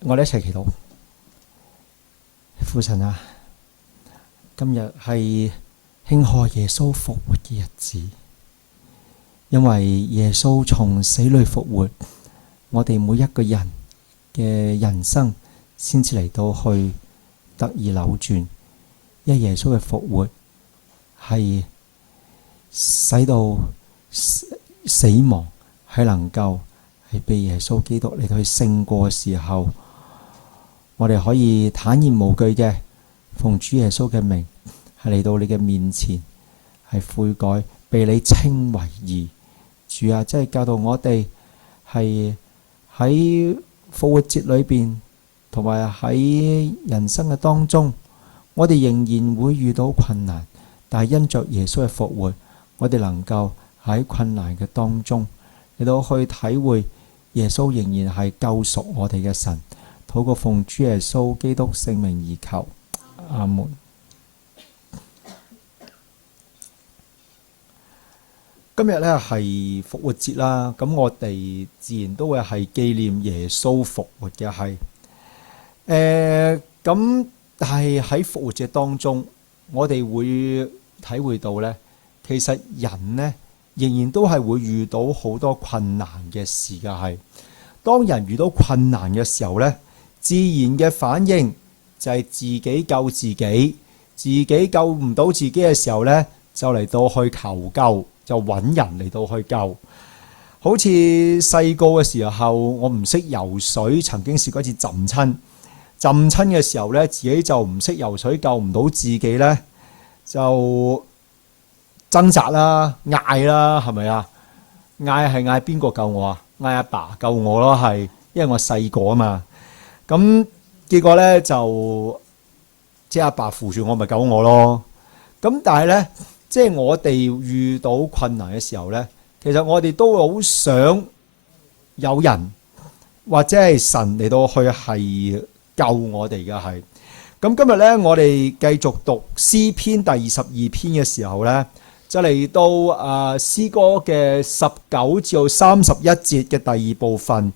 我哋一齊祈禱。父神啊，今日係慶賀耶穌復活嘅日子，因為耶穌從死裏復活，我哋每一個人嘅人生先至嚟到去得以扭轉。因為耶穌嘅復活係使到死亡係能夠係被耶穌基督嚟到去勝過嘅時候，我哋可以坦然無懼嘅奉主耶穌嘅名係嚟到你嘅面前，係悔改，被你稱為義。主啊，真係教導我哋係喺復活節裏邊，同埋喺人生嘅當中，我哋仍然會遇到困難，但係因着耶穌嘅復活，我哋能夠喺困難嘅當中嚟到去體會耶穌仍然係救贖我哋嘅神。禱告奉主耶穌基督聖名而求，阿門。今日咧係復活節啦，咁我哋自然都會係紀念耶穌復活嘅係。咁但係喺復活節當中，我哋會體會到咧，其實人呢仍然都係會遇到好多困難嘅事嘅係。當人遇到困難嘅時候咧，自然嘅反應就係自己救自己，自己救唔到自己嘅時候呢，就嚟到去求救，就揾人嚟到去救。好似細個嘅時候，我唔識游水，曾經試過一次浸親嘅時候呢，自己就唔識游水，救唔到自己呢，就掙扎啦，嗌啦，係咪啊？嗌邊個救我啊？嗌阿爸救我咯，係因為我細個啊嘛。咁結果咧就即係阿爸扶住我，咪救我咯。咁但係咧，即係我哋遇到困難嘅時候咧，其實我哋都好想有人或者係神嚟到去係救我哋嘅係。咁今日咧，我哋繼續讀詩篇第22篇嘅時候咧，就嚟到詩歌嘅19至31節嘅第二部分。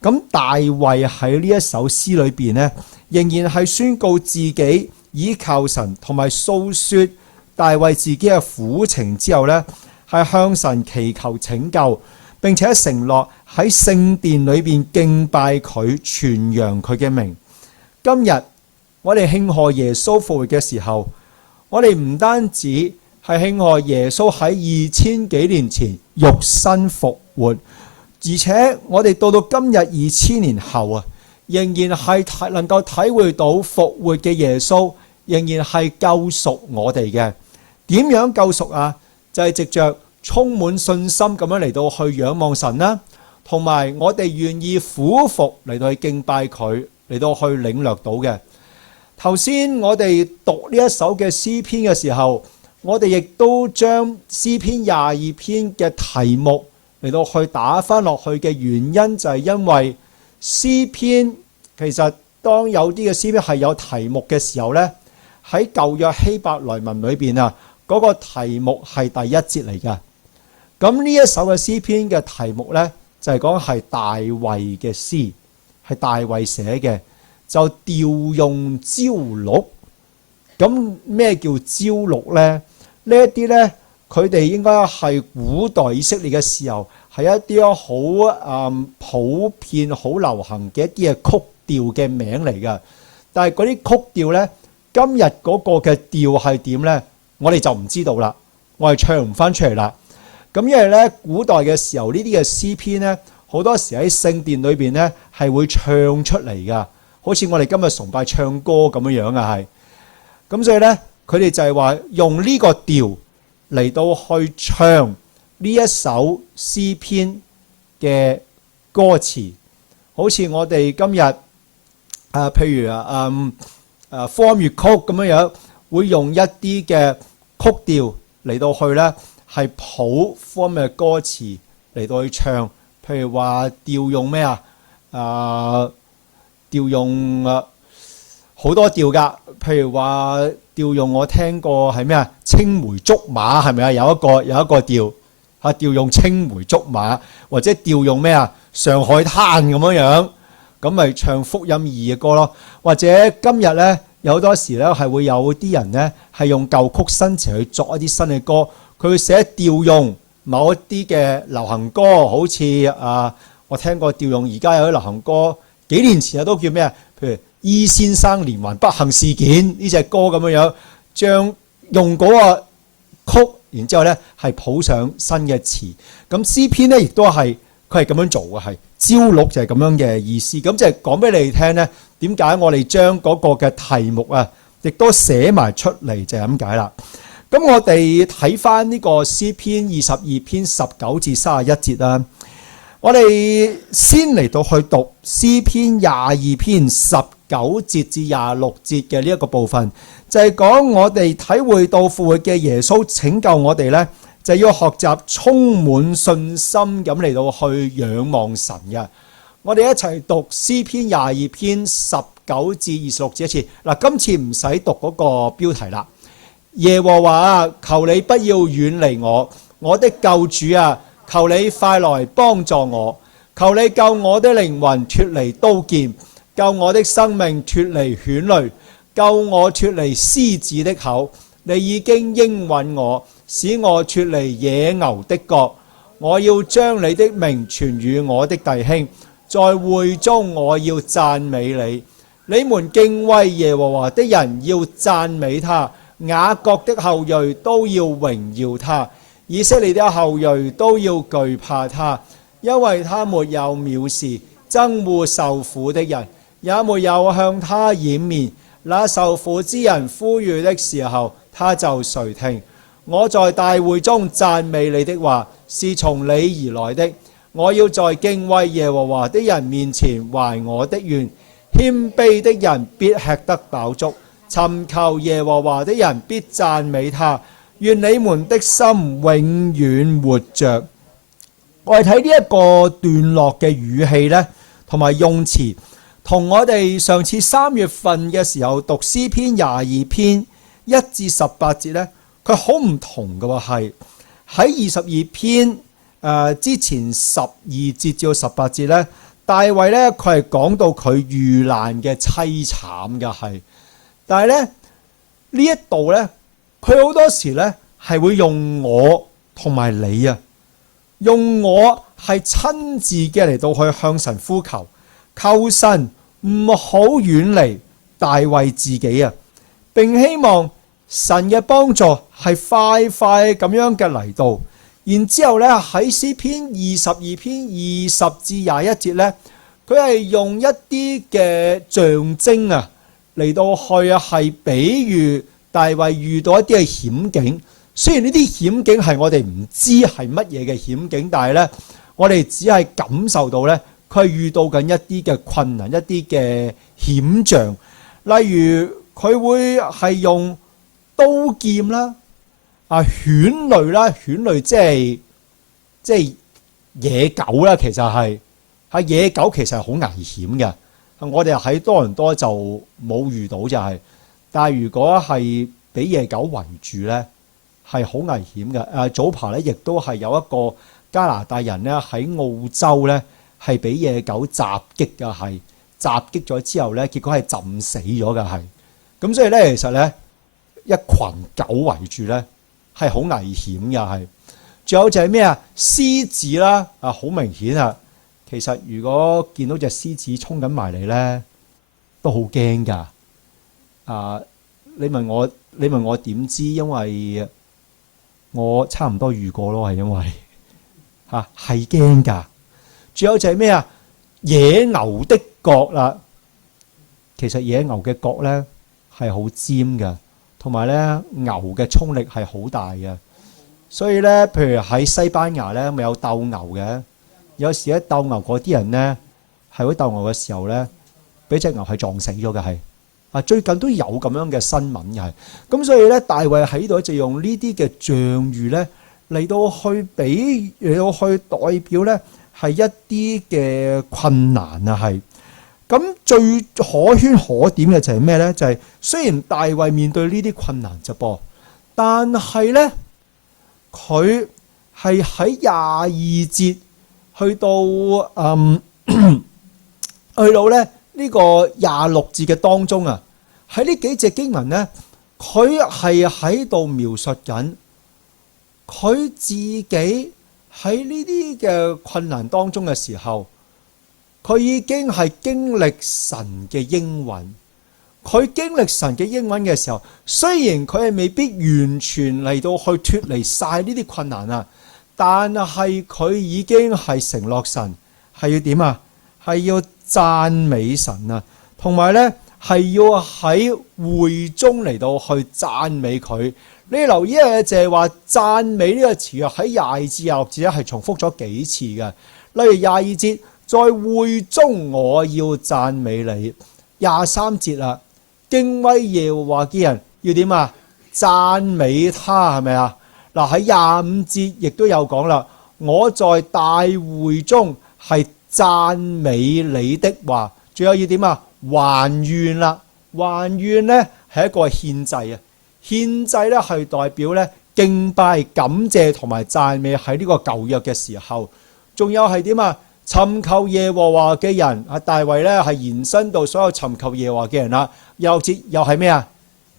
咁大衛喺呢一首詩裏邊呢，仍然係宣告自己倚靠神，同埋訴說大衛自己嘅苦情之後呢，係向神祈求拯救，並且承諾喺聖殿裏邊敬拜佢，傳揚佢嘅名。今日我哋慶賀耶穌復活嘅時候，我哋唔單止係慶賀耶穌喺2000幾年前肉身復活，而且我哋到今日2000年後啊，仍然係能夠體會到復活嘅耶穌仍然係救贖我哋嘅。點樣救贖啊？就係藉着充滿信心咁樣嚟到去仰望神啦，同埋我哋願意俯伏嚟到去敬拜佢，嚟到去領略到嘅。頭先我哋讀呢一首嘅詩篇嘅時候，我哋亦都將詩篇22篇嘅題目嚟到去打翻落去嘅原因，就係因為詩篇其實當有啲嘅詩篇係有題目嘅時候呢，喺舊約希伯來文裏邊啊，嗰個題目係第一節嚟嘅。咁呢一首嘅詩篇嘅題目呢，就係講係大衛嘅詩，係大衛寫嘅，就調用朝錄。咁咩叫朝錄呢？呢一啲呢，佢哋應該係古代以色列嘅時候，係一啲好普遍、好流行嘅一啲嘅曲調嘅名嚟嘅。但係嗰啲曲調呢，今日嗰個嘅調係點呢？我哋就唔知道啦，我係唱唔翻出嚟啦。咁因為呢，古代嘅時候呢啲嘅詩篇呢，好多時喺聖殿裏邊呢係會唱出嚟㗎，好似我哋今日崇拜唱歌咁樣樣啊，係。咁所以呢，佢哋就係話用呢個調嚟到去唱呢一首詩篇嘅歌詞，好似我哋今日譬如科樂曲咁樣樣，會用一啲嘅曲調嚟到去呢，係譜科嘅歌詞嚟到去唱，譬如話調用咩調用好多調㗎。譬如話調用我聽過係咩啊？青梅竹馬係咪啊？有一個調嚇，調用青梅竹馬，或者調用咩啊？上海灘咁樣，咁咪唱福音義嘅歌咯。或者今日咧，有好多時咧係會有啲人咧係用舊曲新詞去作一啲新嘅歌，佢會寫調用某一啲嘅流行歌，好似我聽過調用而家有啲流行歌，幾年前都叫咩啊？譬如E先生連環不幸事件呢隻歌咁樣，將用嗰個曲，然之後咧係譜上新嘅詞。咁詩篇咧亦都係佢係咁樣做嘅，係朝錄就係咁樣嘅意思。咁即係講俾你哋聽咧，點解我哋將嗰個嘅題目啊，亦都寫埋出嚟就係咁解啦。咁我哋睇翻呢個詩篇22篇19至31節啦。我哋先嚟到去讀詩篇22篇19節至26節嘅呢一個部分，就係講我哋體會到復活嘅耶穌拯救我哋呢，就要學習充滿信心咁嚟到去仰望神嘅。我哋一齊讀詩篇22篇19至26節一次。嗱，今次唔使讀嗰個標題啦。耶和華啊，求你不要遠離我，我的救主啊，求你快來幫助我，求你救我的靈魂脫離刀劍，救我的生命脫離犬類，救我脫離獅子的口。你已經應允我，使我脫離野牛的角。我要將你的名傳與我的弟兄，在會中我要讚美你。你們敬畏耶和華的人要讚美他，雅各的後裔都要榮耀他，以色列的後裔都要懼怕他，因為他沒有藐視憎惡受苦的人，也沒有向他掩面。那受苦之人呼籲的時候，他就垂聽。我在大會中讚美你的話，是從你而來的。我要在敬畏耶和華的人面前懷我的願，謙卑的人必吃得飽足，尋求耶和華的人必讚美他。願你們的心永遠活着。我哋睇呢一個段落嘅語氣呢，同埋用詞，同我哋上次3月份嘅時候讀詩篇22篇1至18節呢，佢好唔同嘅喎。係喺22篇之前12節至到18節呢，大衛呢，佢係講到佢遇難嘅凄慘嘅係，但係呢，呢一度呢，佢好多時呢係會用我同埋你啊，用我係親自嘅嚟到去向神呼求，求神唔好遠離大衛自己啊，並希望神嘅幫助係快快咁樣嘅嚟到。然之後呢，喺詩篇22篇20至21節呢，佢係用一啲嘅象徵啊嚟到去係比喻大衛遇到一啲嘅險境。雖然呢啲險境係我哋唔知係乜嘢嘅險境，但係呢，我哋只係感受到呢，佢係遇到緊一啲嘅困難，一啲嘅險象。例如佢會係用刀劍啦、犬類啦，犬類即係野狗啦，其實係野狗其實係好危險嘅。我哋喺多倫多就冇遇到就係，但係如果係俾野狗圍住呢，係好危險嘅。早排咧，亦都係有一個加拿大人咧喺澳洲咧，係俾野狗襲擊嘅，係襲擊咗之後咧，結果係浸死咗嘅，係。咁所以咧，其實咧一群狗圍住咧係好危險嘅，係。仲有就係咩啊？獅子啦，好明顯啊。其實如果見到隻獅子衝緊埋嚟咧，都好驚㗎。你問我點知？因為我差唔多遇過咯，係因為係驚㗎。仲有就係咩啊？野牛的角啦，其實野牛嘅角咧係好尖㗎，同埋咧牛嘅衝力係好大嘅。所以咧，譬如喺西班牙咧，咪有鬥牛嘅。有時咧鬥牛嗰啲人咧，係會鬥牛嘅時候咧，俾隻牛係撞死咗嘅，係。最近都有咁樣嘅新聞嘅，係。咁所以咧，大衛喺度就用呢啲嘅象喻咧嚟到去代表咧係一啲嘅困難啊，係。咁最可圈可點嘅就係咩呢？就係雖然大衛面對呢啲困難啫噃，但係呢，佢係喺廿二節去到咧呢個26節嘅當中啊，喺呢幾隻經文呢，佢係喺度描述緊佢自己喺呢啲嘅困難當中嘅時候，佢已經係經歷神嘅應允。佢經歷神嘅應允嘅時候，雖然佢係未必完全嚟到去脫離晒呢啲困難啊，但係佢已經係承諾神係要點啊？係要讚美神啊，同埋呢係要喺會中嚟到去讚美佢。你留意嘅就係話讚美呢個詞啊，喺22至26節咧係重複咗幾次嘅。例如22節，在會中我要讚美你。23節啦，敬畏耶和華嘅人要點啊？讚美他，係咪啊？嗱，喺25節亦都有講啦，我在大會中係讚美你的話。仲有要點啊？還願啦，還願呢係一個獻祭啊。獻祭咧係代表咧敬拜、感謝同埋讚美喺呢個舊約嘅時候。仲有係點啊？尋求耶和華嘅人啊，大衛咧係延伸到所有尋求耶和華嘅人啦。又係咩啊？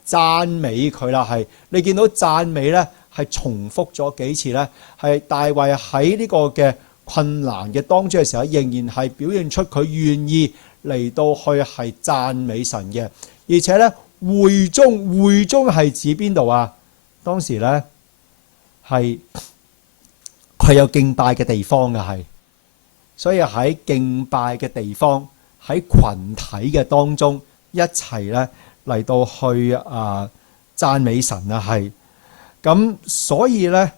讚美佢啦，係你見到讚美咧係重複咗幾次咧，係大衛喺呢個嘅困難嘅當中嘅時候，仍然係表現出佢願意嚟到去係讚美神嘅。而且咧會中係指邊度啊？當時咧係佢有敬拜嘅地方嘅，係所以喺敬拜嘅地方，喺群體嘅當中一齊咧嚟到去讚美神啊，係咁，所以咧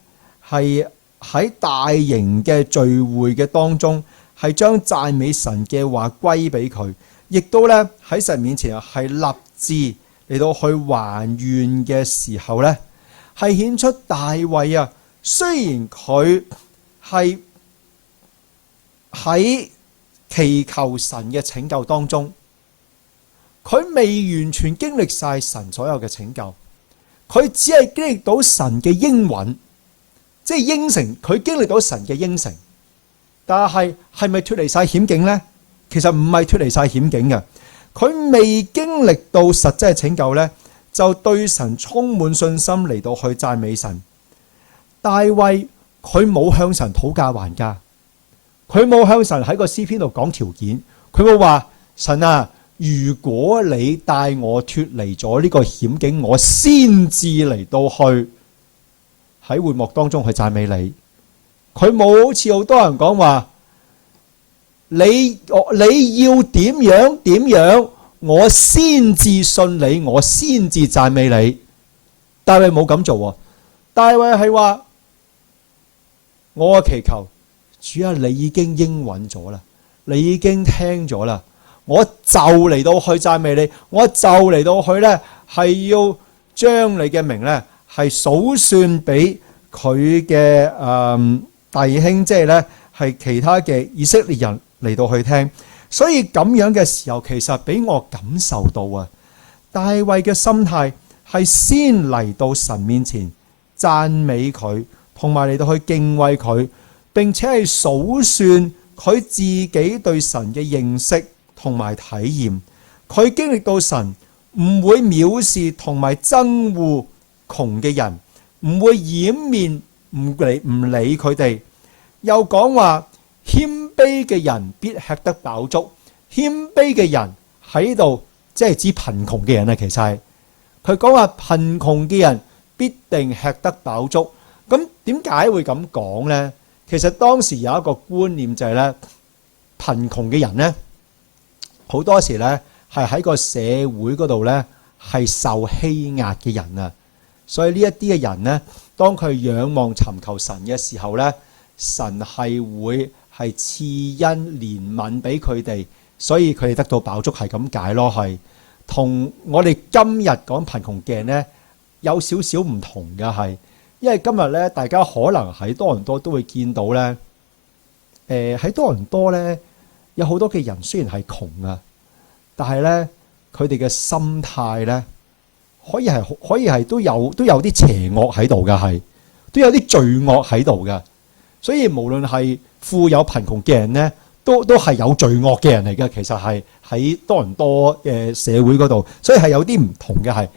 係喺大型嘅聚會嘅當中，係將讚美神嘅話歸俾佢，亦都咧喺神面前係立志嚟到去還願嘅時候咧，係顯出大衛啊，雖然佢係喺祈求神嘅拯救當中，佢未完全經歷晒神所有嘅拯救，佢只係經歷到神嘅應允，即係應承，佢經歷到神嘅應承。但係咪脫離晒險境呢？其實唔係脫離晒險境嘅，佢未經歷到實際嘅拯救呢，就對神充滿信心嚟到去讚美神。大衛佢冇向神討價還價，佢冇向神喺個詩篇度講條件，佢冇話神啊，如果你帶我脫離咗呢個險境，我先至嚟到去喺會幕當中去讚美你。佢冇好似好多人講話，你要點樣，我先至信你，我先至讚美你。大衛冇咁做喎，大衛係話我嘅祈求，主啊，你已經應允咗啦，你已經聽咗啦，我就嚟到去讚美你，我就嚟到去呢，係要將你嘅名呢，係數算俾佢嘅弟兄，即係咧係其他嘅以色列人嚟到去聽。所以咁樣嘅時候，其實俾我感受到啊，大衛嘅心態係先嚟到神面前讚美佢，同埋嚟到去敬畏佢，並且係數算佢自己對神嘅認識同埋體驗。佢經歷到神唔會藐視同埋憎惡窮嘅人，唔會掩面唔理佢哋。又講話謙卑嘅人必吃得飽足，謙卑嘅人喺度即係指貧窮嘅人啊。其實係佢講話貧窮嘅人必定吃得飽足。咁點解會咁講呢？其實當時有一個觀念就係咧，貧窮嘅人呢，好多時咧係喺個社會嗰度咧係受欺壓嘅人啊。所以呢一啲嘅人呢，當佢仰望尋求神嘅時候咧，神係會係賜恩憐憫俾佢哋，所以佢哋得到飽足，係咁解咯。係同我哋今日講貧窮嘅人呢有少少唔同嘅，係因為今日咧大家可能喺多倫多都會見到咧，喺多倫多咧有好多嘅人雖然係窮啊，但係咧佢哋嘅心態咧可以係都有啲邪惡喺度㗎，係都有啲罪惡喺度㗎。所以無論係富有貧窮嘅人咧，都係有罪惡嘅人嚟嘅。其實係喺多倫多嘅社會嗰度，所以係有啲唔同嘅係。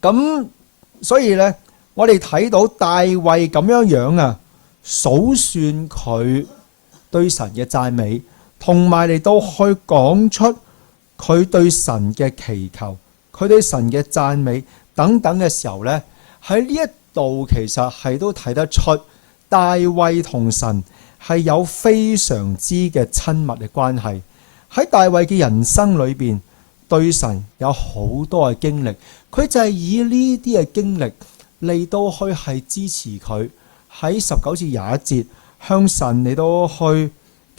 咁所以咧，我哋睇到大衛咁樣啊，數算佢對神嘅讚美，同埋嚟到去講出佢對神嘅祈求，佢對神嘅讚美等等嘅時候咧，喺呢一度其實係都睇得出大衛同神係有非常之嘅親密嘅關係。喺大衛嘅人生裏邊，對神有好多嘅經歷，佢就係以呢啲嘅經歷嚟到去係支持佢喺19至21節向神嚟到去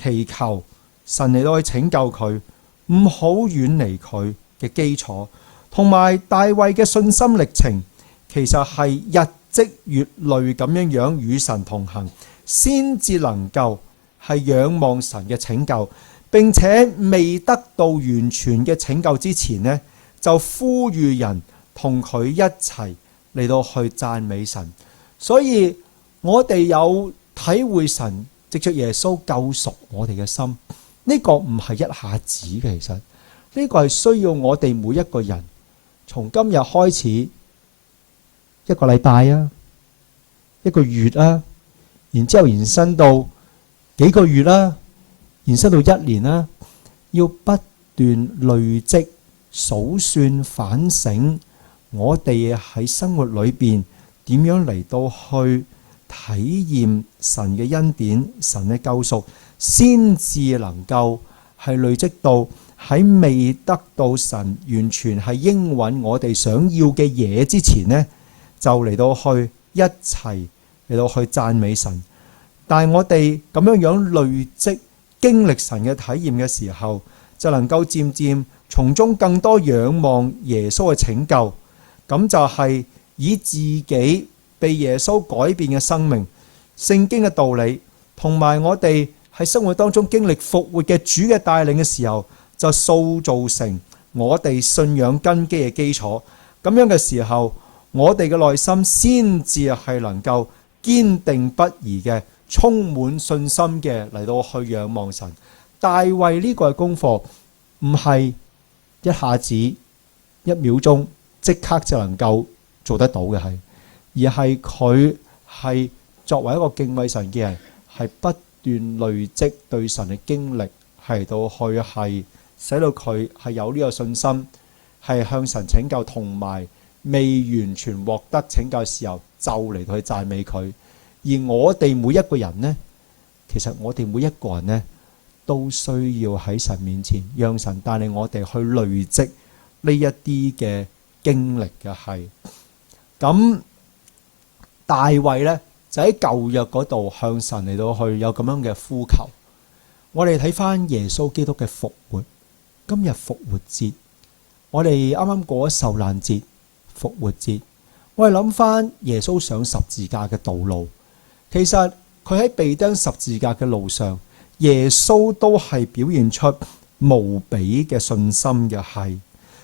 祈求，神嚟到去拯救佢，唔好遠離佢嘅基礎，同埋大衛嘅信心歷程，其實係日積月累咁樣與神同行，先至能夠係仰望神嘅拯救，並且未得到完全嘅拯救之前呢，就呼籲人同佢一齊嚟到去讚美神。所以我哋有體會神藉着耶穌救贖我哋嘅心，呢個唔係一下子嘅，其實呢個係需要我哋每一個人從今日開始一個禮拜啊，一個月啊，然之後延伸到幾個月啦，延伸到1年啦，要不斷累積數算反省，我哋喺生活裏邊點樣嚟到去體驗神嘅恩典、神嘅救贖，先至能夠係累積到喺未得到神完全係應允我哋想要嘅嘢之前呢，就嚟到去一齊嚟到去讚美神。但係我哋咁樣累積經歷神嘅體驗嘅時候，就能夠漸漸從中更多仰望耶穌嘅拯救，咁就係以自己被耶穌改變嘅生命、聖經嘅道理，同埋我哋喺生活當中經歷復活嘅主嘅帶領嘅時候，就塑造成我哋信仰根基嘅基礎。咁樣嘅時候，我哋嘅內心先至係能夠堅定不移嘅、充滿信心嘅嚟到去仰望神。大衛呢個嘅功課唔係一下子1秒鐘即刻就能夠做得到嘅，係而係佢係作為一個敬畏神嘅人，係不斷累積對神嘅經歷，係到去係使到佢係有呢個信心，係向神拯救，同埋未完全獲得拯救嘅時候就嚟到去讚美佢。而我哋每一個人呢，其實我哋每一個人呢，都需要喺神面前，讓神帶領我哋去累積呢一啲嘅經歷嘅係。咁大衛呢，就喺舊約嗰度向神嚟到去有咁樣嘅呼求。我哋睇翻耶穌基督嘅復活，今日復活節，我哋啱啱過咗受難節、復活節，我哋諗翻耶穌上十字架嘅道路。其實佢喺被釘十字架嘅路上，耶穌都係表現出無比嘅信心嘅係。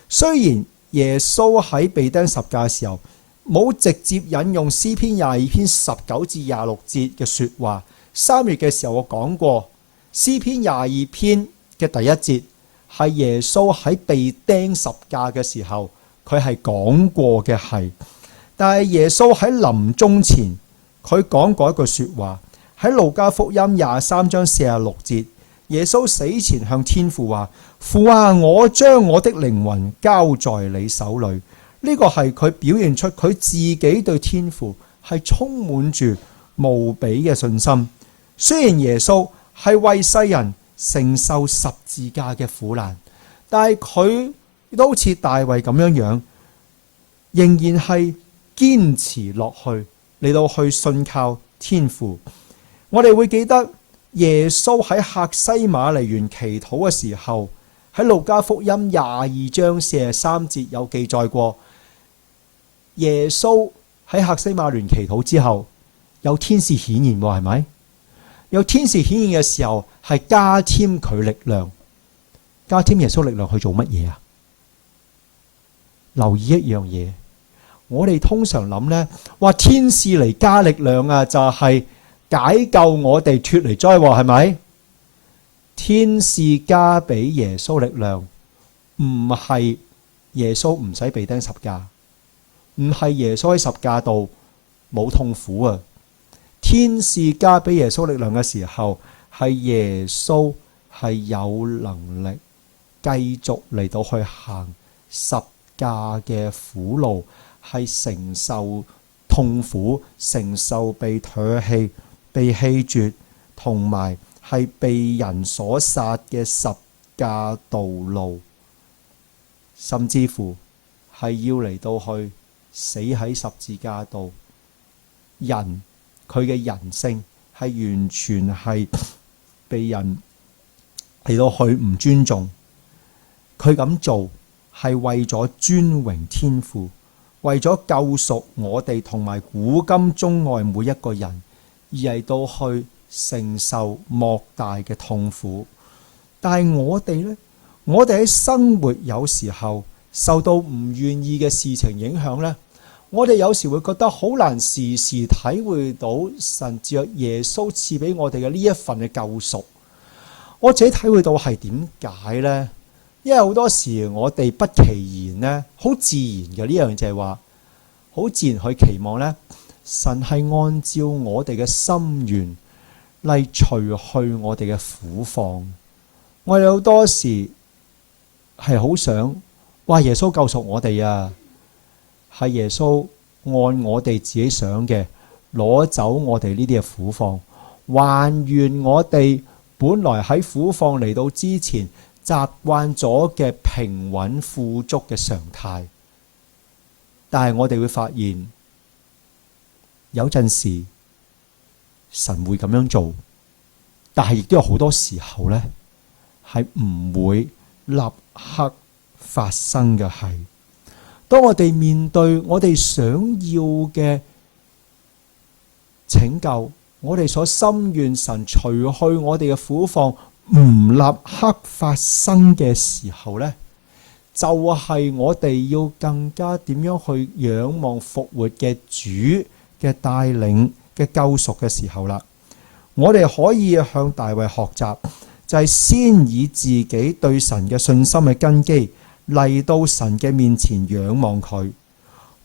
雖然耶穌喺被釘十架嘅時候冇直接引用詩篇22篇19至26節嘅說話。3月嘅時候我講過，詩篇22篇嘅第1節係耶穌喺被釘十架嘅時候佢係講過嘅係。但係耶穌喺臨終前，佢講過一句說話，喺路加福音23章46節，耶穌死前向天父話：父啊，我將我的靈魂交在你手裏。呢個係佢表現出佢自己對天父係充滿住無比嘅信心。雖然耶穌係為世人承受十字架嘅苦難，但係佢都好似大衛咁樣，仍然係堅持落去，嚟到去信靠天父。我哋會記得耶穌喺客西馬尼園祈禱嘅時候，喺路加福音22章43節有記載過，耶穌喺客西馬尼園祈禱之後，有天使顯現，係咪？有天使顯現嘅時候，係加添佢力量，加添耶穌力量去做乜嘢啊？留意一樣嘢，我哋通常諗呢，話天使嚟加力量啊，就係解救我哋脫離災禍，係咪？天使加俾耶穌力量，唔係耶穌唔使被釘十架，唔係耶穌喺十架度冇痛苦啊！天使加俾耶穌力量嘅時候，係耶穌係有能力繼續嚟到去行十架嘅苦路，係承受痛苦，承受被唾棄、被棄絕，同埋係被人所殺嘅十架道路，甚至乎係要嚟到去死喺十字架度。人佢嘅人性係完全係被人嚟到去唔尊重，佢咁做係為咗尊榮天父，為咗救贖我哋同埋古今中外每一個人，而嚟到去承受莫大嘅痛苦。但係我哋呢，我哋喺生活有時候受到唔願意嘅事情影響呢，我哋有時會覺得好難時時體會到神藉耶穌賜俾我哋嘅呢一份嘅救贖。我自己體會到係點解呢？因為好多時我哋不其然呢，好自然嘅呢樣就係話，好自然去期望呢，神係按照我哋嘅心願嚟除去我哋嘅苦況。我哋好多時係好想話耶穌救贖我哋啊！係耶穌按我哋自己想嘅攞走我哋呢啲嘅苦況，還原我哋本來喺苦況嚟到之前習慣咗嘅平穩富足嘅常態。但係我哋會發現有陣時神會咁樣做，但係亦都有好多時候呢係唔會立刻發生嘅。係當我哋面對我哋想要嘅拯救，我哋所心願神除去我哋嘅苦況唔立刻發生嘅時候呢，就係我哋要更加點樣去仰望復活嘅主嘅帶領嘅救贖嘅時候啦。我哋可以向大衛學習，就係先以自己對神嘅信心嘅根基嚟到神嘅面前仰望佢，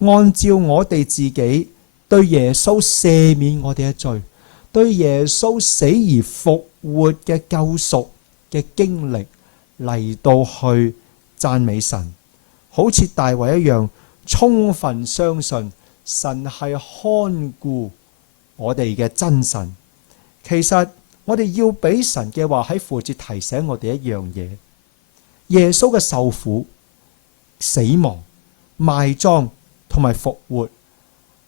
按照我哋自己對耶穌赦免我哋嘅罪，對耶穌死而復活嘅救贖嘅經歷嚟到去讚美神，好似大衛一樣，充分相信神係看顧我哋嘅真神。其實我哋要俾神嘅話喺復活節提醒我哋一樣嘢，耶穌嘅受苦、死亡、埋葬同埋復活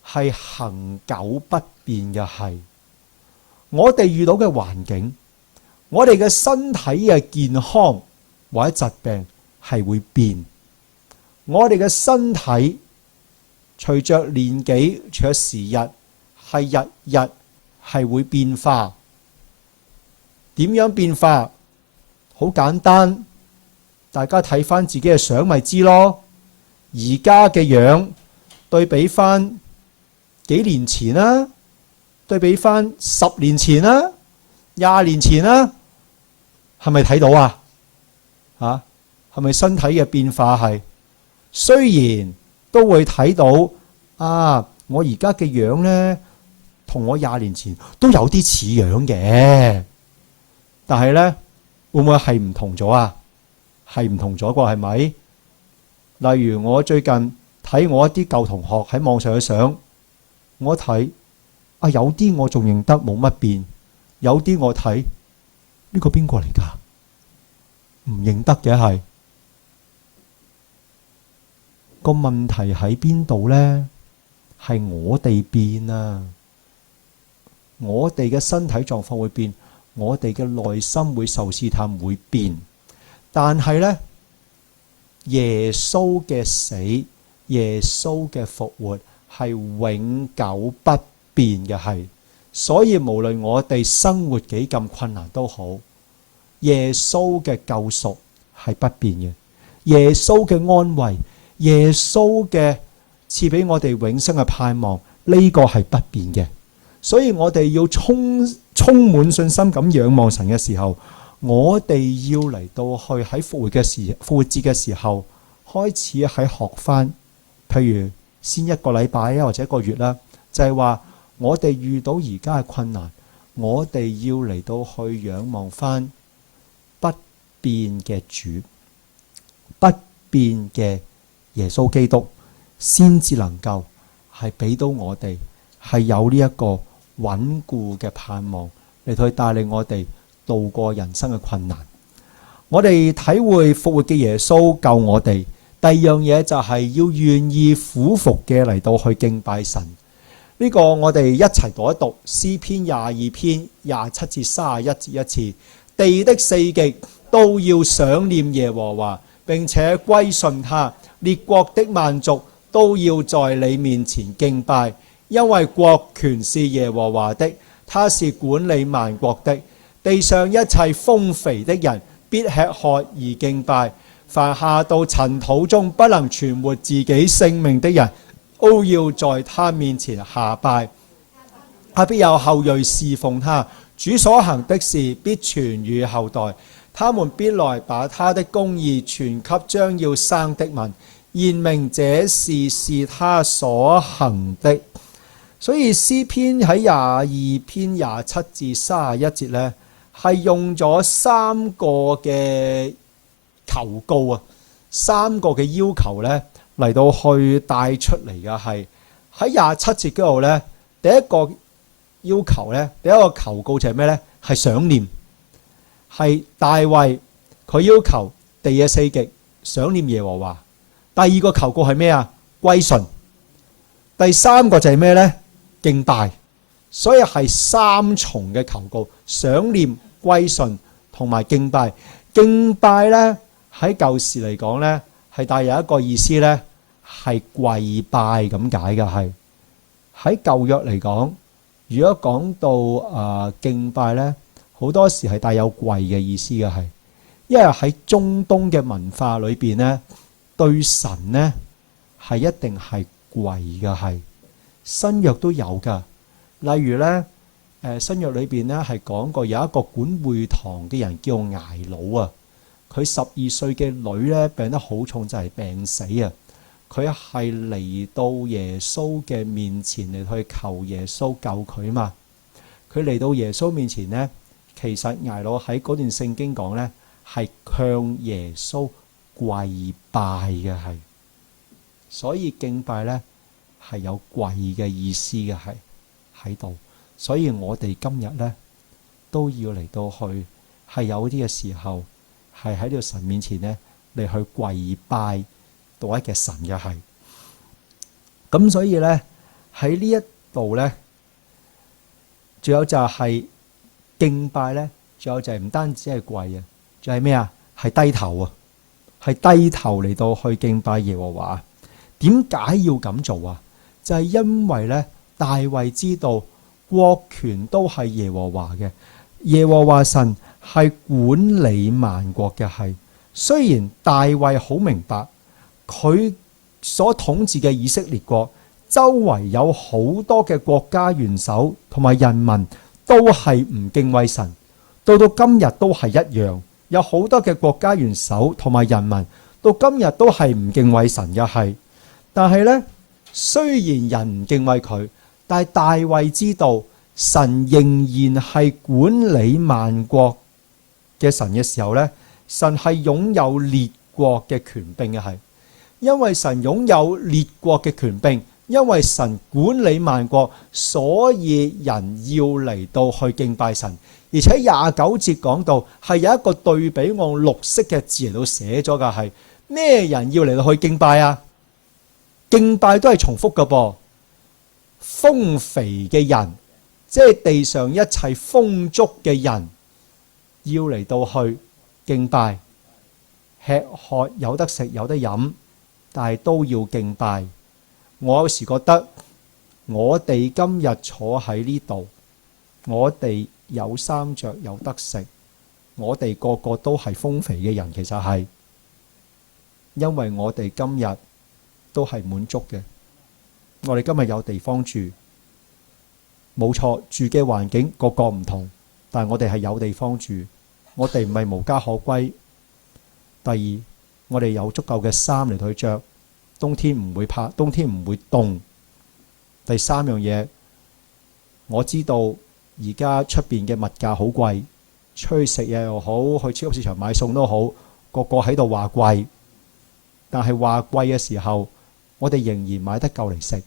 係恆久不變嘅。係我哋遇到嘅環境，我哋嘅身體嘅健康或者疾病係會變，我哋嘅身體隨着年紀、隨着時日係日日係會變化。點樣變化？好簡單，大家睇翻自己嘅相咪知咯。而家嘅樣對比翻幾年前啦，對比翻10年前啦、20年前啦，係咪睇到啊？嚇，係咪身體嘅變化係？雖然都會睇到啊，我而家嘅樣呢，同我20年前都有啲似樣嘅，但係呢，會唔會係唔同咗啊？係唔同咗啩？係咪？例如我最近睇我一啲舊同學喺網上嘅相，我一睇啊，有啲我仲認得冇乜變，有啲我睇呢個邊個嚟㗎？唔認得嘅。係個問題喺邊度呢？係我哋變啊！我哋嘅身體狀況會變，我哋嘅內心會受試探會變，但係呢，耶穌嘅死、耶穌嘅復活係永久不變嘅。係所以無論我哋生活幾咁困難都好，耶穌嘅救贖係不變嘅，耶穌嘅安慰，耶穌嘅賜俾我哋永生嘅盼望，呢個係不變嘅。所以我哋要充滿信心咁仰望神嘅時候，我哋要嚟到去喺復活節嘅時候開始喺學翻，譬如先一個禮拜或者一個月啦，就係話我哋遇到而家嘅困難，我哋要嚟到去仰望翻不變嘅主，不變嘅耶穌基督，先至能夠係俾到我哋係有呢一個穩固嘅盼望嚟到去帶領我哋度過人生嘅困難。我哋體會復活嘅耶穌救我哋，第二樣嘢就係要願意俯伏嘅嚟到去敬拜神。呢個我哋一齊讀一讀詩篇22篇27至31節一次。地的四極都要想念耶和華，並且歸順他，列國的萬族都要在你面前敬拜，因為國權是耶和華的，他是管理萬國的。地上一切豐肥的人必吃喝而敬拜，凡下到塵土中不能存活自己性命的人，都要在他面前下拜，他必有後裔侍奉他。主所行的事必傳與後代，他們必來把他的公義傳給將要生的民，言明這事是他所行的。所以詩篇喺22篇27至31節呢，係用咗三個嘅求告啊，三個嘅要求呢嚟到去帶出嚟嘅係喺27節嗰度呢，第一個要求呢，第一個求告就係咩呢？係想念，係大衛佢要求地嘅四極想念耶和華。第二個求告係咩啊？歸順。第三個就係咩呢？敬拜。所以係三重嘅求告：想念、歸順同埋敬拜。敬拜呢，喺舊時嚟講呢，係帶有一個意思呢，係跪拜咁解嘅。係喺舊約嚟講，如果講到敬拜呢，好多時係帶有跪嘅意思嘅。係因為喺中東嘅文化裏邊呢，對神呢係一定係跪嘅。係新約都有噶，例如呢，新約裏邊呢係講過有一個管會堂嘅人叫睚魯啊，佢12歲嘅女呢病得好重，就係病死啊。佢係嚟到耶穌嘅面前嚟去求耶穌救佢嘛。佢嚟到耶穌面前呢，其實睚魯喺嗰段聖經講呢，係向耶穌跪拜嘅。係所以敬拜呢係有跪嘅意思嘅，係喺度。所以我哋今日呢都要嚟到去係有啲嘅時候係喺呢個神面前呢嚟去跪拜獨一嘅神嘅。係咁，所以咧喺呢一度咧，仲有就係敬拜咧，仲有就係唔單止係跪啊，仲係咩啊？係低頭啊，係低頭嚟到去敬拜耶和華。點解要咁做啊？就係因為咧，大衛知道國權都係耶和華嘅，耶和華神係管理萬國嘅。係雖然大衛好明白，佢所統治嘅以色列國周圍有好多嘅國家元首同埋人民都係唔敬畏神，到今日都係一樣，有好多嘅國家元首同埋人民到今日都係唔敬畏神嘅。係但係呢，雖然人唔敬畏佢，但係大衛知道神仍然係管理萬國嘅神嘅時候呢，神係擁有列國嘅權柄嘅。係因為神擁有列國嘅權柄，因為神管理萬國，所以人要嚟到去敬拜神。而且29節講到係有一個對比，用綠色嘅字嚟到寫咗㗎。係咩人要嚟到去敬拜啊？敬拜都係重複㗎噃。豐肥嘅人，即係地上一切豐足嘅人，要嚟到去敬拜，吃喝有得食有得飲，但係都要敬拜。我有時覺得我哋今日坐喺呢度，我哋有衫着有得食，我哋個個都係豐肥嘅人，其實係因為我哋今日都係滿足嘅。我哋今日有地方住，冇錯，住嘅環境個個唔同，但係我哋係有地方住，我哋唔係無家可歸。第二，我哋有足夠嘅衫嚟去着，冬天唔會怕，冬天唔會凍。第三樣嘢，我知道而家出邊嘅物價好貴，出去食嘢又好，去超級市場買餸都好，個個喺度話貴，但係話貴嘅時候，我哋仍然買得夠嚟食。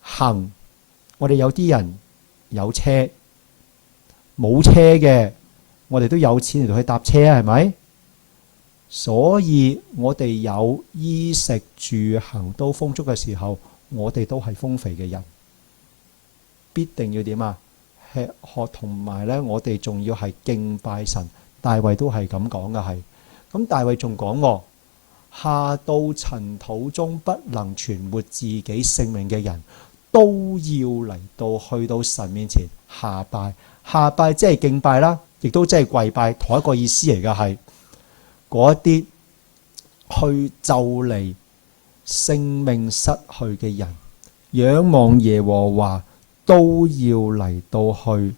行，我哋有啲人有車，冇車嘅，我哋都有錢嚟到去搭車啊，係咪？所以我哋有衣食住行都豐足嘅時候，我哋都係豐肥嘅人。必定要點啊？吃喝同埋咧，我哋仲要係敬拜神。大衛都係咁講嘅，係。咁大衛仲講喎，下到塵土中不能存活自己性命嘅人，都要嚟到去到神面前下拜。下拜即係敬拜啦，亦都即係跪拜，同一個意思嚟嘅係。嗰一啲去就嚟性命失去嘅人，仰望耶和華，都要嚟到去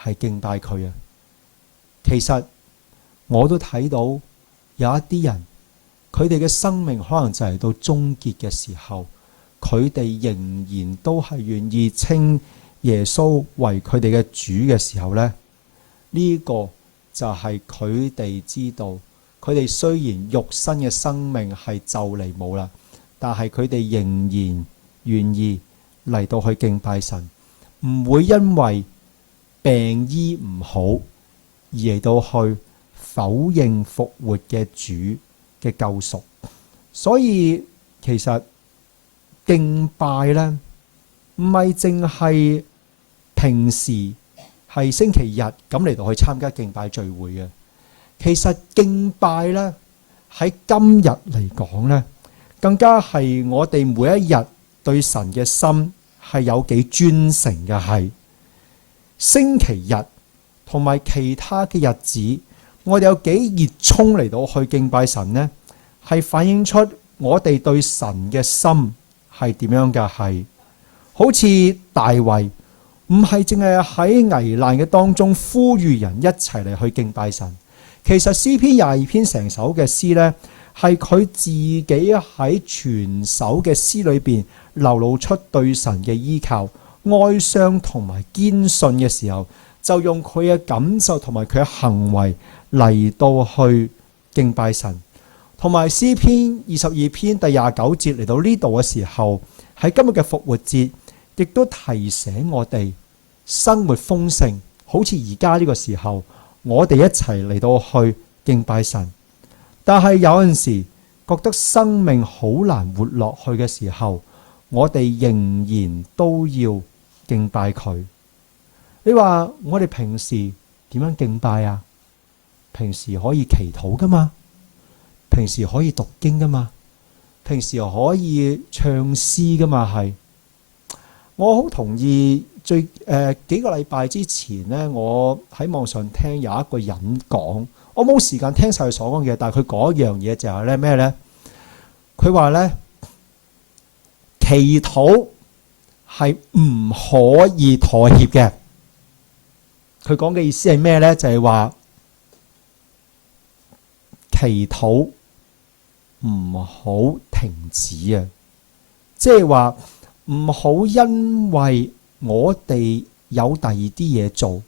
係敬拜佢啊！其實我都睇到有一啲人，佢哋嘅生命可能就嚟到終結嘅時候，佢哋仍然都係願意稱耶穌為佢哋嘅主嘅時候呢，呢個就係佢哋知道。佢哋雖然肉身嘅生命係就嚟冇啦，但係佢哋仍然願意嚟到去敬拜神，唔會因為病醫唔好而嚟到去否認復活嘅主嘅救贖。所以其實敬拜呢，唔係淨係平時係星期日咁嚟到去參加敬拜聚會嘅。其實敬拜咧，喺今日嚟講咧，更加係我哋每一日對神嘅心係有幾專誠嘅。係星期日同埋其他嘅日子，我哋有幾熱衷嚟到去敬拜神呢？係反映出我哋對神嘅心係點樣嘅。係好似大衛，唔係淨係喺危難嘅當中呼籲人一齊嚟去敬拜神。其實詩篇22篇成首嘅詩呢，係佢自己喺全首嘅詩裏邊流露出對神嘅依靠、哀傷同埋堅信嘅時候，就用佢嘅感受同埋佢嘅行為嚟到去敬拜神。同埋詩篇22篇第29節嚟到呢度嘅時候，喺今日嘅復活節，亦都提醒我哋生活豐盛，好似而家呢個時候。我哋一齊嚟到去敬拜神，但係有陣時覺得生命好難活落去嘅時候，我哋仍然都要敬拜佢。你話我哋平時點樣敬拜啊？平時可以祈禱噶嘛？平時可以讀經噶嘛？平時可以唱詩噶嘛？係，我好同意。幾個禮拜之前呢，我喺網上聽有一個人講，我冇時間聽晒佢所講嘅，但係佢講一樣嘢就係咧咩呢？佢話呢，祈禱係唔可以妥協嘅。佢講嘅意思係咩呢？就係話祈禱唔好停止啊！即係話唔好因為我哋有第二啲嘢做，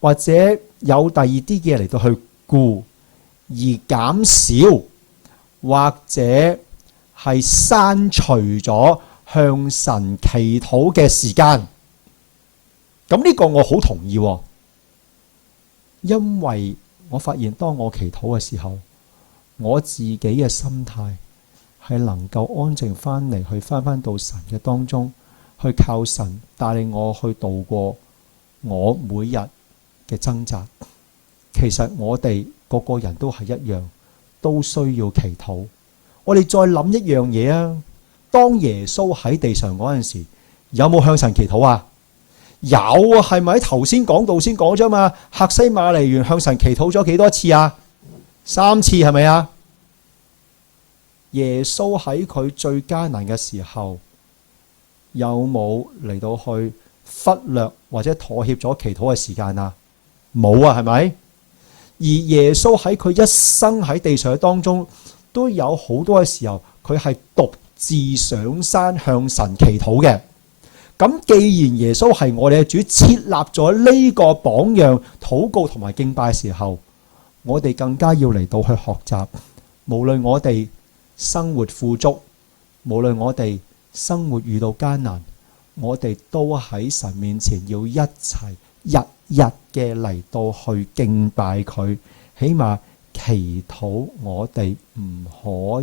或者有第二啲嘢嚟到去顧，而減少或者係刪除咗向神祈禱嘅時間。咁呢個我好同意，因為我發現當我祈禱嘅時候，我自己嘅心態係能夠安靜翻嚟，去翻到神嘅當中。去靠神帶領我去度過我每日嘅掙扎。其實我哋個個人都係一樣，都需要祈禱。我哋再諗一樣嘢啊，當耶穌喺地上嗰陣時，有冇向神祈禱啊？有啊，係咪喺頭先講道先講啫嘛？客西馬尼園向神祈禱咗幾多次啊？3次係咪啊？耶穌喺佢最艱難嘅時候，有冇嚟到去忽略或者妥協咗祈禱嘅時間啊？冇啊，係咪？而耶穌喺佢一生喺地上嘅當中，都有好多嘅時候，佢係獨自上山向神祈禱嘅。咁既然耶穌係我哋嘅主，設立咗呢個榜樣禱告同埋敬拜嘅時候，我哋更加要嚟到去學習。無論我哋生活富足，無論我哋生活遇到艱難，我哋都喺神面前要一齊日日嘅嚟到去敬拜佢。起碼祈禱我哋唔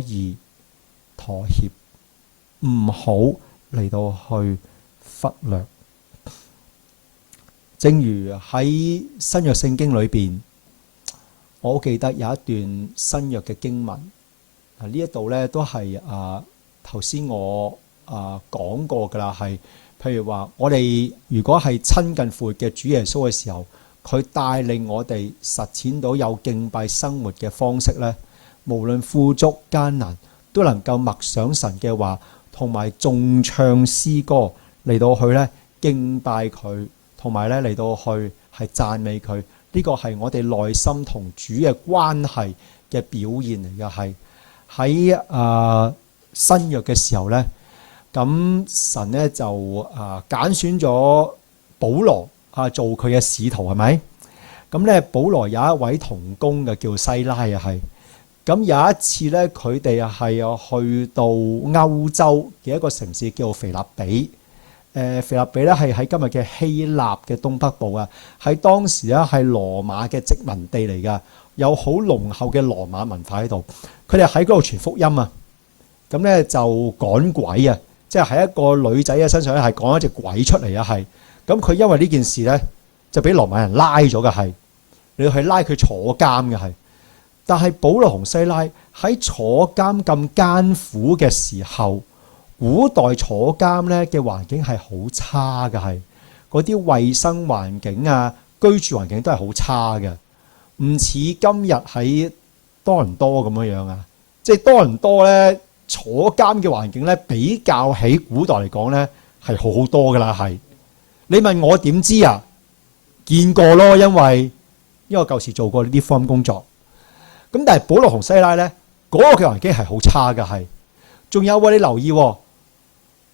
可以妥協，唔好嚟到去忽略。正如喺新約聖經裏邊，我記得有一段新約嘅經文，呢一度咧都係頭先我講過噶啦，係譬如話我哋如果係親近復活嘅主耶穌嘅時候，佢帶領我哋實踐到有敬拜生活嘅方式咧，無論富足艱難，都能夠默想神嘅話，同埋頌唱詩歌嚟到去咧敬拜佢，同埋咧嚟到去係讚美佢。呢個係我哋內心同主嘅關係嘅表現嚟嘅。係喺新約嘅時候咧，咁神咧就揀選咗保羅做佢嘅使徒，係咪？咁咧保羅有一位同工嘅叫西拉啊，係。咁有一次咧，佢哋係去到歐洲嘅一個城市叫做腓立比。腓立比咧係喺今日嘅希臘嘅東北部啊，喺當時咧係羅馬嘅殖民地嚟噶，有好濃厚嘅羅馬文化喺度。佢哋喺嗰度傳福音啊，咁咧就趕鬼啊，即係喺一個女仔嘅身上咧係趕一隻鬼出嚟啊，係。咁佢因為呢件事咧就俾羅馬人拉咗嘅，係你去拉佢坐監嘅，係。但係保羅同西拉喺坐監咁艱苦嘅時候，古代坐監咧嘅環境係好差嘅，係嗰啲衛生環境啊、居住環境都係好差嘅，唔似今日喺多倫多咁樣樣啊。即係多倫多咧坐監嘅環境咧，比較起古代嚟講咧係好好多噶啦，係。你問我點知啊？見過咯，因為我舊時做過呢啲福音工作。咁但係保羅同西拉咧嗰個嘅環境係好差嘅，係。仲有你留意喎。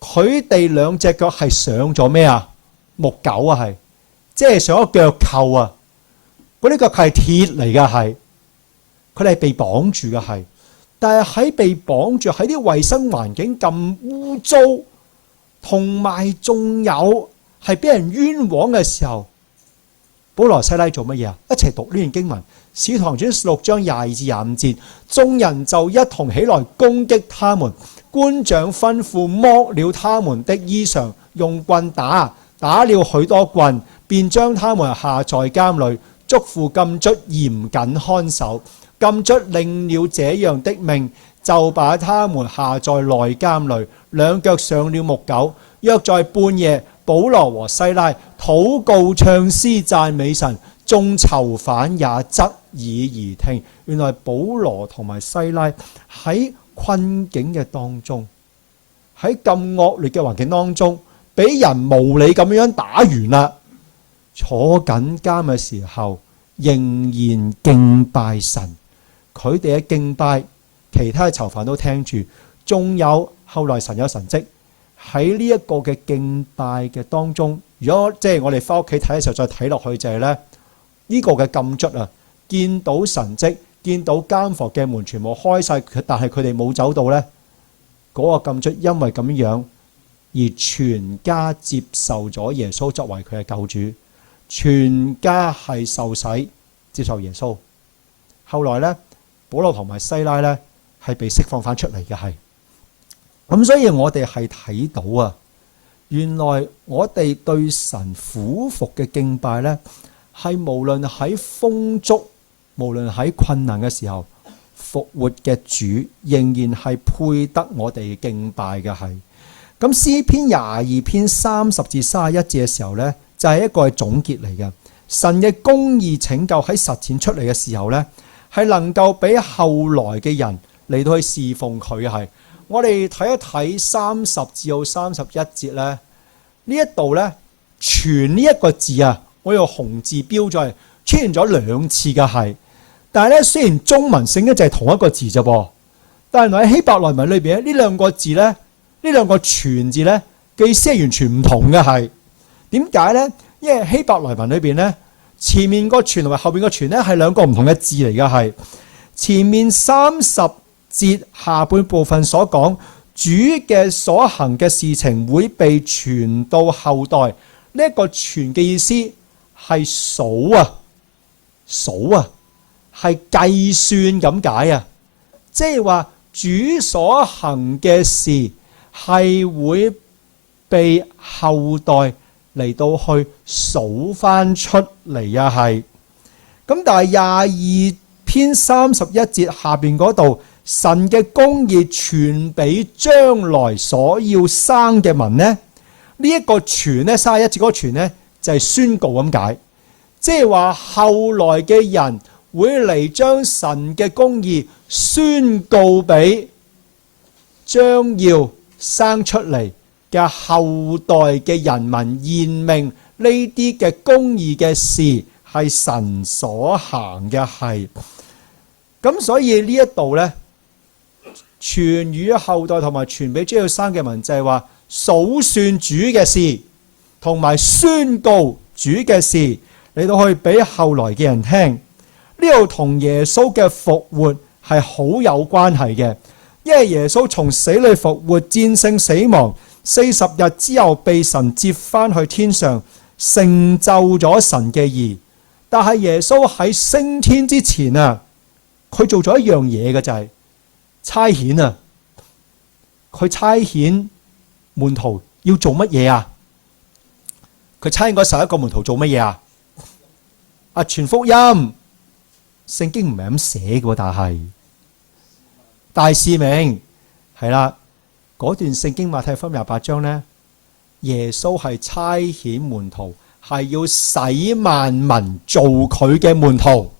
佢哋兩隻腳係上咗咩啊？木狗啊，係，即係上咗腳扣啊！嗰啲腳係鐵嚟㗎，係。佢哋係被綁住嘅，係。但係喺被綁住喺啲衛生環境咁污糟，同埋仲有係俾人冤枉嘅時候，保羅西拉做乜嘢啊？一齊讀呢段經文，《使徒行傳》16章22至25節，眾人就一同起來攻擊他們。官長吩咐剝了他們的衣裳，用棍打了許多棍，便將他們下在監裏，囑咐禁卒嚴謹看守。禁卒領了這樣的命，就把他們下在內監裏，兩腳上了木狗。約在半夜，保羅和西拉禱告唱詩讚美神，眾囚犯也側耳而聽。原來保羅同埋西拉喺困境嘅當中，喺咁惡劣嘅環境當中，俾人無理咁樣打完啦，坐緊監嘅時候，仍然敬拜神。佢哋嘅敬拜，其他嘅囚犯都聽住。仲有後來神有神蹟喺呢一個嘅敬拜嘅當中。如果即係我哋翻屋企睇嘅時候，再睇落去就係咧呢個嘅禁卒啊，見到神蹟。見到監房嘅門全部開晒，但係佢哋冇走到呢。嗰個禁卒因為咁樣而全家接受咗耶穌作為佢嘅救主，全家係受洗接受耶穌。後來呢，保羅同埋西拉呢係被釋放翻出嚟嘅，係。咁所以我哋係睇到啊，原來我哋對神俯伏嘅敬拜呢，係無論喺豐足，無論喺困難嘅時候，復活嘅主仍然係配得我哋敬拜嘅，係。咁詩篇22篇30至31節嘅時候呢，就係一個總結嚟嘅。神嘅公義拯救喺實踐出嚟嘅時候呢，係能夠俾後來嘅人嚟到去侍奉佢嘅。係我哋睇一睇30至到31節呢，呢一度呢，全呢一個字啊，我用紅字標咗，出現咗2次嘅係。但係咧，雖然中文聖經就係同一個字啫噃，但係喺希伯來文裏邊咧，呢兩個字咧，呢兩個全字咧，意思係完全唔同嘅。係點解咧？因為希伯來文裏邊咧，前面個全同埋後邊個全咧係兩個唔同嘅字嚟嘅。係前面30節下半部分所講，主嘅所行嘅事情會被傳到後代，呢一個傳嘅意思係數啊，係計算咁解啊，即係話主所行嘅事係會被後代嚟到去數翻出嚟啊。係咁，但係22篇31節下邊嗰度，神嘅公義傳俾將來所要生嘅民呢，呢一個傳呢，31節嗰個傳呢就係宣告咁解，即係話後來嘅人會嚟將神嘅公義宣告俾將要生出嚟嘅後代嘅人民，驗明呢啲嘅公義嘅事係神所行嘅。係咁，所以呢一度呢，傳與後代同埋傳俾將要生嘅民，就係話數算主嘅事同埋宣告主嘅事嚟到去俾後來嘅人聽。呢度同耶穌嘅復活係好有關係嘅，因為耶穌從死裏復活，戰勝死亡，40日之後被神接翻去天上，成就咗神嘅義。但係耶穌喺升天之前啊，佢做咗一樣嘢嘅，就係差遣啊。佢差遣門徒要做乜嘢啊？佢差遣嗰11個門徒做乜嘢啊？傳福音。聖經唔係咁寫嘅，但係大使命係啦。嗰段聖經馬太福音28章呢，耶穌係差遣門徒，係要使萬民做佢嘅門徒。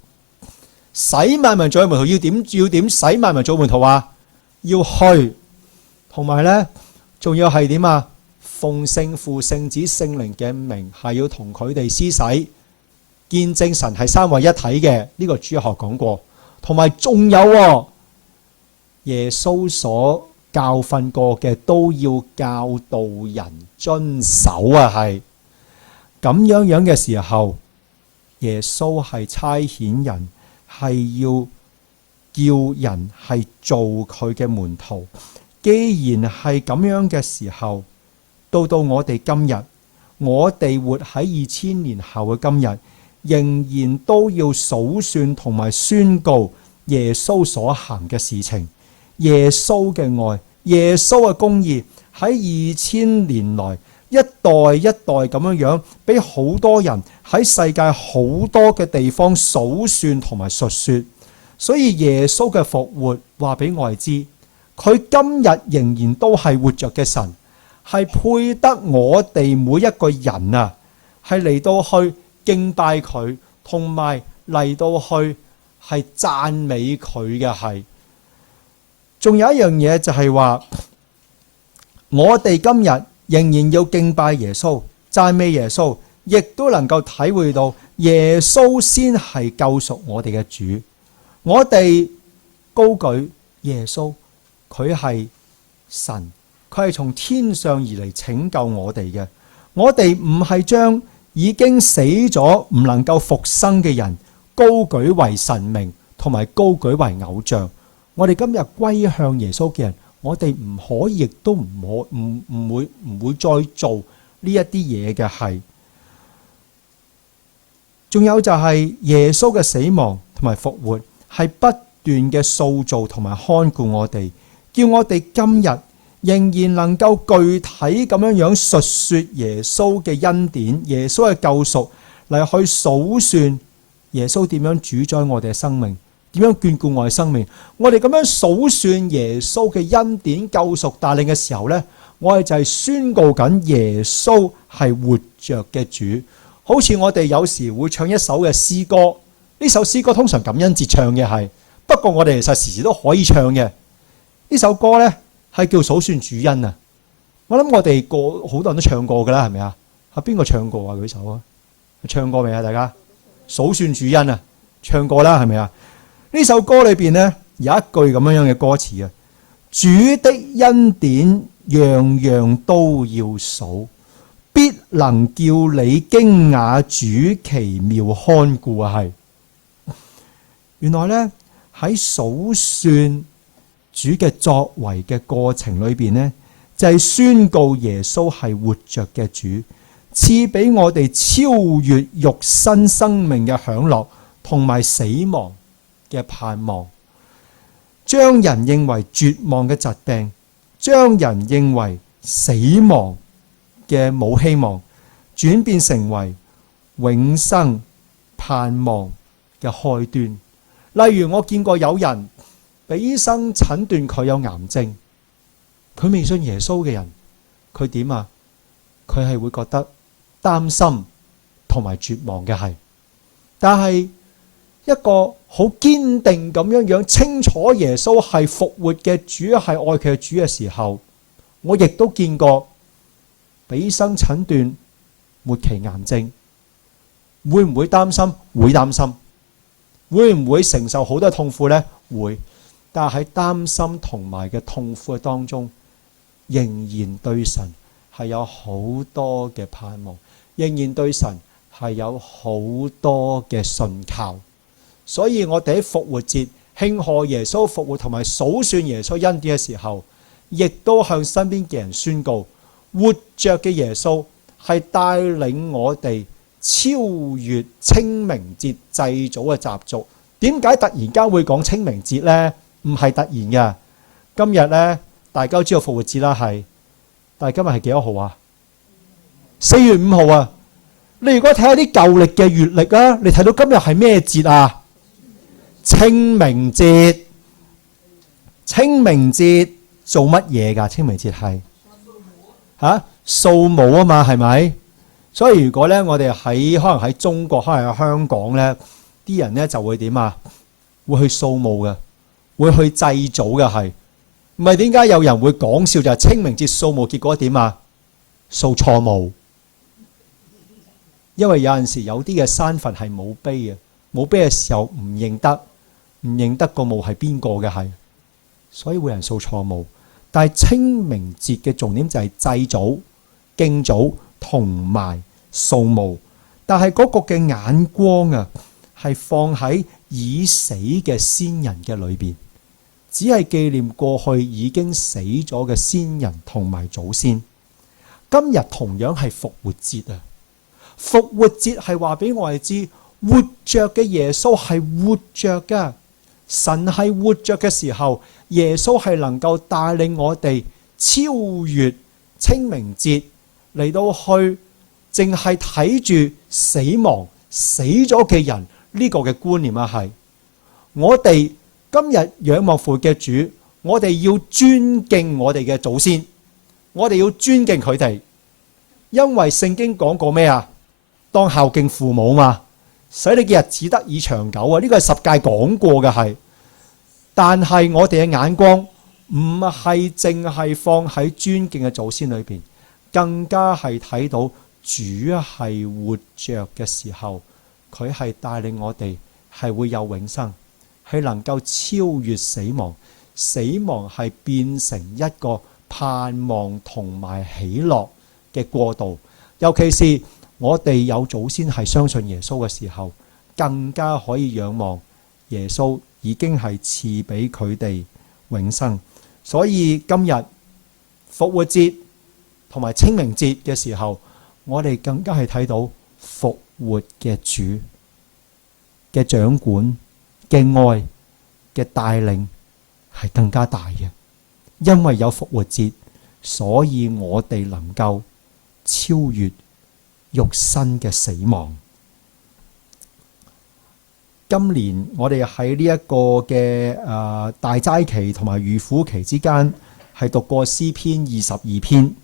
使萬民做佢門徒要點使萬民做門徒啊？要去，同埋呢，仲要係點啊？奉聖父、聖子、聖靈嘅名，係要同佢哋施洗。見證神係三位一體嘅，呢個主日學講過。同埋仲有耶穌所教訓過嘅都要教導人遵守啊。係咁樣嘅時候，耶穌係差遣人，係要叫人係做佢嘅門徒。既然係咁樣嘅時候，到我哋今日，我哋活喺2000年後嘅今日，仍然都要數算同埋宣告耶穌所行嘅事情，耶穌嘅愛，耶穌嘅公義喺2000年來一代一代咁樣俾好多人喺世界好多嘅地方數算同埋述說。所以耶穌嘅復活話俾我哋知，佢今日仍然都係活着嘅神，係配得我哋每一個人啊，係嚟到去敬拜佢，同埋嚟到去係讚美佢嘅。係仲有一樣嘢，就係話我哋今日仍然要敬拜耶穌，讚美耶穌，亦都能夠體會到耶穌先係救贖我哋嘅主。我哋高舉耶穌，佢係神，佢係從天上而嚟拯救我哋嘅。我哋唔係將已經死咗唔能夠復生嘅人高舉為神明，同埋高舉為偶像。我哋今日歸向耶穌嘅人，我哋唔可以，亦都唔會再做呢一啲嘢嘅。係仲有就係耶穌嘅死亡同埋復活，係不斷嘅塑造同埋看顧我哋，叫我哋今日仍然能夠具體咁樣述說耶穌嘅恩典，耶穌嘅救贖，嚟去數算耶穌點樣主宰我哋嘅生命，點樣眷顧我哋生命。我哋咁樣數算耶穌嘅恩典救贖帶領嘅時候呢，我哋就係宣告緊耶穌係活着嘅主。好似我哋有時會唱一首嘅詩歌，呢首詩歌通常感恩節唱嘅係，不過我哋其實時時都可以唱嘅。呢首歌呢係叫數算主恩啊！我諗我哋好多人都唱過㗎啦，係咪啊？係邊個唱過啊？舉手啊！唱過未啊？大家數算主恩啊！唱過啦，係咪啊？呢首歌裏邊呢，有一句咁樣嘅歌詞啊：主的恩典樣樣都要數，必能叫你驚訝主奇妙看顧啊！係原來呢，喺數算主嘅作為嘅過程裏邊呢，就係宣告耶穌係活着嘅主，賜俾我哋超越肉身生命嘅享樂同埋死亡嘅盼望，將人認為絕望嘅疾病，將人認為死亡嘅冇希望，轉變成為永生盼望嘅開端。例如我見過有人俾醫生診斷佢有癌症，佢未信耶穌嘅人，佢點啊？佢係會覺得擔心同埋絕望嘅係，但係一個好堅定咁樣清楚耶穌係復活嘅主，係愛佢嘅主嘅時候，我亦都見過俾醫生診斷末期癌症，會唔會擔心？會擔心。會唔會承受好多痛苦呢？會。但係喺擔心同埋嘅痛苦嘅當中，仍然對神係有好多嘅盼望，仍然對神係有好多嘅信靠。所以我哋喺復活節慶賀耶穌復活同埋數算耶穌恩典嘅時候，亦都向身邊嘅人宣告，活着嘅耶穌係帶領我哋超越清明節祭祖嘅習俗。點解突然間會講清明節呢？唔係突然嘅。今日呢，大家都知道復活節啦，係。但係今日係幾多號啊？4月5號啊！你如果睇下啲舊歷嘅月曆啊，你睇到今日係咩節啊？清明節。清明節做乜嘢㗎？清明節係掃墓啊嘛，係咪？所以如果咧，我哋可能喺中國，可能喺香港咧，啲人咧就會點啊？會去掃墓嘅，會去祭祖嘅，係唔係？點解有人會講笑就係清明節掃墓，結果點啊？掃錯墓，因為有陣時有啲嘅山墳係冇碑嘅，冇碑嘅時候唔認得個墓係邊個嘅，係，所以會有人掃錯墓。但係清明節嘅重點就係祭祖、敬祖同埋掃墓，但係嗰個嘅眼光啊，係放喺已死嘅先人嘅裏邊，只係紀念過去已經死咗嘅先人同埋祖先。今日同樣係復活節啊！復活節係話俾我哋知，活着嘅耶穌係活着噶，神係活着嘅時候，耶穌係能夠帶領我哋超越清明節嚟到去，淨係睇住死亡死咗嘅人呢個嘅觀念啊！係我哋今日仰望復活嘅主，我哋要尊敬我哋嘅祖先，我哋要尊敬佢哋，因為聖經講過咩啊？當孝敬父母嘛，使你嘅日子得以長久啊！呢個係十誡講過嘅係。但係我哋嘅眼光唔係淨係放喺尊敬嘅祖先裏邊，更加係睇到主係活着嘅時候，佢係帶領我哋係會有永生，係能夠超越死亡，死亡係變成一個盼望同埋喜樂嘅過渡。尤其是我哋有祖先係相信耶穌嘅時候，更加可以仰望耶穌已經係賜俾佢哋永生。所以今日復活節同埋清明節嘅時候，我哋更加係睇到復活嘅主嘅掌管嘅愛嘅帶領係更加大嘅。因為有復活節，所以我哋能夠超越肉身嘅死亡。今年我哋喺呢一個嘅大齋期同埋預苦期之間，係讀過詩篇22篇。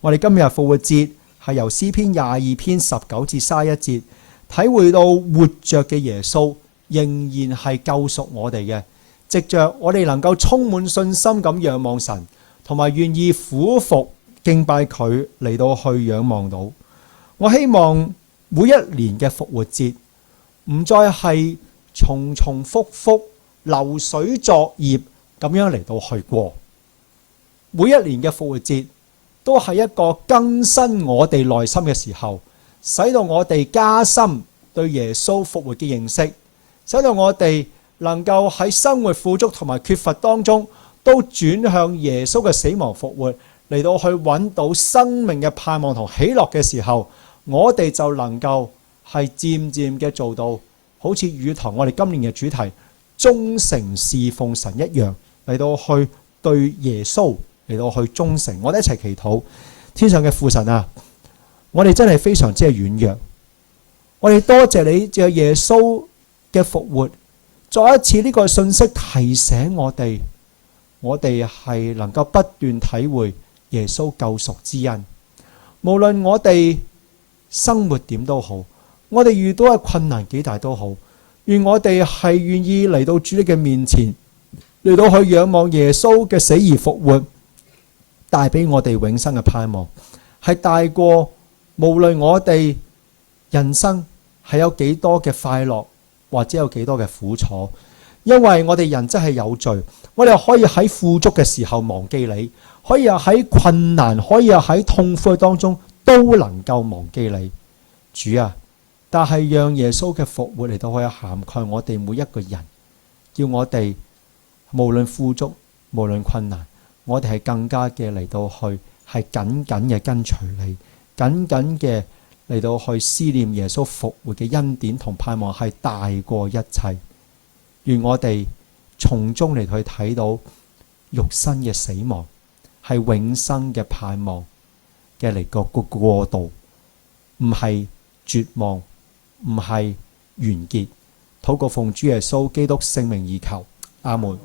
我哋今日復活節係由詩篇22篇19至31節體會到活着嘅耶穌仍然係救贖我哋嘅，藉着我哋能夠充滿信心咁仰望神，同埋願意俯伏敬拜佢嚟到去仰望到。我希望每一年嘅復活節唔再係重重複複流水作業咁樣嚟到去過，每一年嘅復活節都係一個更新我哋內心嘅時候，使到我哋加深對耶穌復活嘅認識，使到我哋能夠喺生活富足同埋缺乏當中都轉向耶穌嘅死亡復活，嚟到去揾到生命嘅盼望同喜樂嘅時候，我哋就能夠係漸漸嘅做到好似語堂我哋今年嘅主題忠誠侍奉神一樣，嚟到去對耶穌嚟到去忠誠。我哋一齊祈禱。天上嘅父神啊，我哋真係非常之係軟弱，我哋多謝你借耶穌嘅復活，再一次呢個信息提醒我哋係能夠不斷體會耶穌救贖之恩。無論我哋生活點都好，我哋遇到嘅困難幾大都好，願我哋係願意嚟到主你嘅面前，嚟到去仰望耶穌嘅死而復活，帶俾我哋永生嘅盼望，係大過無論我哋人生係有幾多嘅快樂或者有幾多嘅苦楚。因為我哋人真係有罪，我哋可以喺富足嘅時候忘記你，可以喺困難，可以喺痛苦當中都能夠忘記你，主啊！但係讓耶穌嘅復活嚟到可以涵蓋我哋每一個人，叫我哋無論富足無論困難，我哋係更加嘅嚟到去係緊緊嘅跟隨你，緊緊嘅嚟到去思念耶穌復活嘅恩典同盼望係大過一切。願我哋從中嚟去睇到肉身嘅死亡係永生嘅盼望嘅嚟個過渡，唔係絕望，唔係完結。禱告奉主耶穌基督聖名而求，阿門。